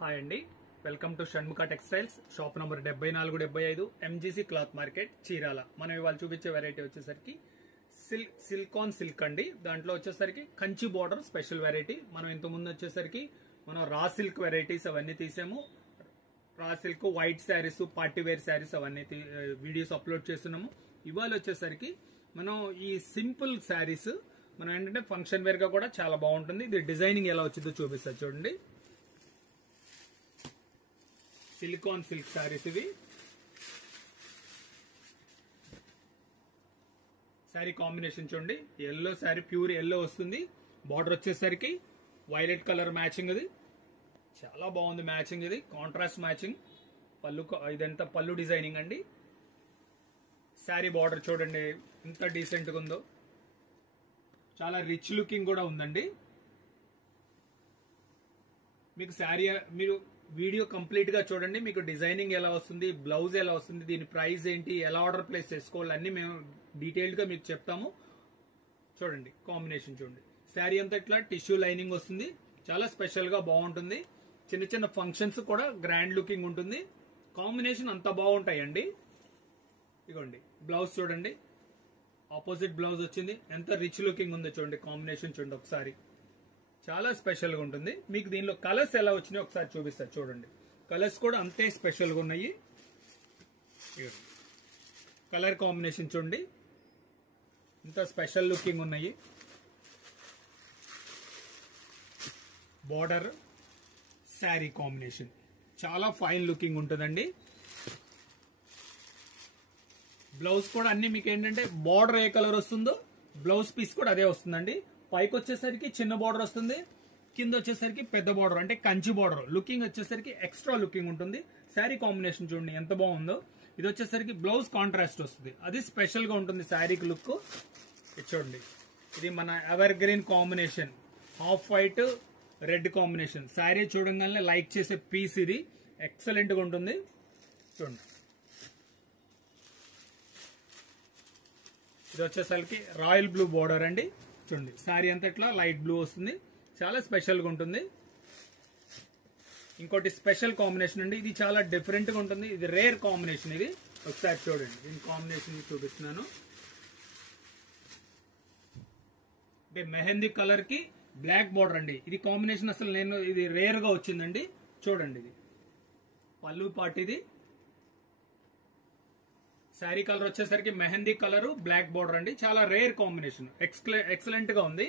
Hi అండి, welcome to Shanmukha textiles. Shop number 7475 MGC cloth market, Chirala. మనం ఇవాళ చూపించే వెరైటీ వచ్చేసరికి సిల్కాన్ సిల్క్ అండి. దాంట్లో వచ్చేసరికి కంచి బోర్డర్ స్పెషల్ వెరైటీ. మనం ఇంతకుముందు వచ్చేసరికి మనం రా సిల్క్ వెరైటీస్ అవన్నీ తీసాము. Raw silk white saris, party wear saris అవన్నీ వీడియోస్ అప్లోడ్ చేస్తున్నాము. ఇవాళ వచ్చేసరికి మనం ఈ సింపుల్ శారీస్ మనం ఏంటంటే ఫంక్షన్ వేర్ గా కూడా చాలా బాగుంటుంది. ఇది డిజైనింగ్ ఎలా వచ్చిందో చూపిస్తారు చూడండి. సిలికాన్ సిల్క్ శారీస్ ఇవి. శారీ కాంబినేషన్ చూడండి, ఎల్లో శారీ, ప్యూర్ ఎల్లో వస్తుంది. బార్డర్ వచ్చేసరికి వైలెట్ కలర్ మ్యాచింగ్. ఇది చాలా బాగుంది మ్యాచింగ్, ఇది కాంట్రాస్ట్ మ్యాచింగ్. పళ్ళు, ఇదంతా పళ్ళు డిజైనింగ్ అండి. శారీ బార్డర్ చూడండి ఎంత డీసెంట్ గా ఉందో, చాలా రిచ్ లుకింగ్ కూడా ఉందండి. మీకు శారీ మీరు వీడియో కంప్లీట్ గా చూడండి, మీకు డిజైనింగ్ ఎలా వస్తుంది, బ్లౌజ్ ఎలా వస్తుంది, దీని ప్రైస్ ఏంటి, ఎలా ఆర్డర్ ప్లేస్ చేసుకోవాలి అన్ని మేము డీటెయిల్డ్ గా మీకు చెప్తాము. చూడండి కాంబినేషన్ చూడండి. శారీ అంతా ఇట్లా టిష్యూ లైనింగ్ వస్తుంది, చాలా స్పెషల్ గా బాగుంటుంది. చిన్న చిన్న ఫంక్షన్స్ కూడా గ్రాండ్ లుకింగ్ ఉంటుంది. కాంబినేషన్ అంతా బాగుంటాయండి. ఇగోండి బ్లౌజ్ చూడండి, ఆపోజిట్ బ్లౌజ్ వచ్చింది. ఎంత రిచ్ లుకింగ్ ఉందో చూడండి. కాంబినేషన్ చూడండి ఒకసారి, చాలా స్పెషల్ గా ఉంటుంది. మీకు దీనిలో కలర్స్ ఎలా వచ్చినాయో ఒకసారి చూపిస్తారు చూడండి. కలర్స్ కూడా అంతే స్పెషల్ గా ఉన్నాయి. కలర్ కాంబినేషన్ చూడండి ఇంత స్పెషల్ లుకింగ్ ఉన్నాయి. బార్డర్, శారీ కాంబినేషన్ చాలా ఫైన్ లుకింగ్ ఉంటుందండి. బ్లౌజ్ కూడా అన్ని మీకు ఏంటంటే బార్డర్ ఏ కలర్ వస్తుందో బ్లౌజ్ పీస్ కూడా అదే వస్తుందండి. పైకి వచ్చేసరికి చిన్న బార్డర్ వస్తుంది, కింద వచ్చేసరికి పెద్ద బార్డర్ అంటే కంచి బార్డర్. లుకింగ్ వచ్చేసరికి ఎక్స్ట్రా లుకింగ్ ఉంటుంది. శారీ కాంబినేషన్ చూడండి ఎంత బాగుందో. ఇది వచ్చేసరికి బ్లౌజ్ కాంట్రాస్ట్ వస్తుంది, అది స్పెషల్ గా ఉంటుంది శారీకి లుక్. చూడండి, ఇది మన ever green combination, half white red combination. Sari చూడగానే లైక్ చేసే పీస్, ఇది ఎక్సలెంట్ గా ఉంటుంది. చూడండి, ఇది వచ్చేసరికి రాయల్ బ్లూ బార్డర్ అండి. చూడండి శారీ అంతా ఇట్లా లైట్ బ్లూ వస్తుంది, చాలా స్పెషల్ గా ఉంటుంది. ఇంకోటి స్పెషల్ కాంబినేషన్ అండి, ఇది చాలా డిఫరెంట్ గా ఉంటుంది. ఇది రేర్ కాంబినేషన్. ఇది ఒకసారి చూడండి, దీని కాంబినేషన్ చూపిస్తున్నాను. అంటే మెహందీ కలర్ కి బ్లాక్ బార్డర్ అండి. ఇది కాంబినేషన్ అసలు ఇది రేర్ గా వచ్చిందండి. చూడండి, ఇది పళ్ళు పార్ట్. ఇది శారీ కలర్ వచ్చేసరికి మెహందీ కలర్, బ్లాక్ బార్డర్ అండి. చాలా రేర్ కాంబినేషన్, ఎక్సలెంట్ గా ఉంది.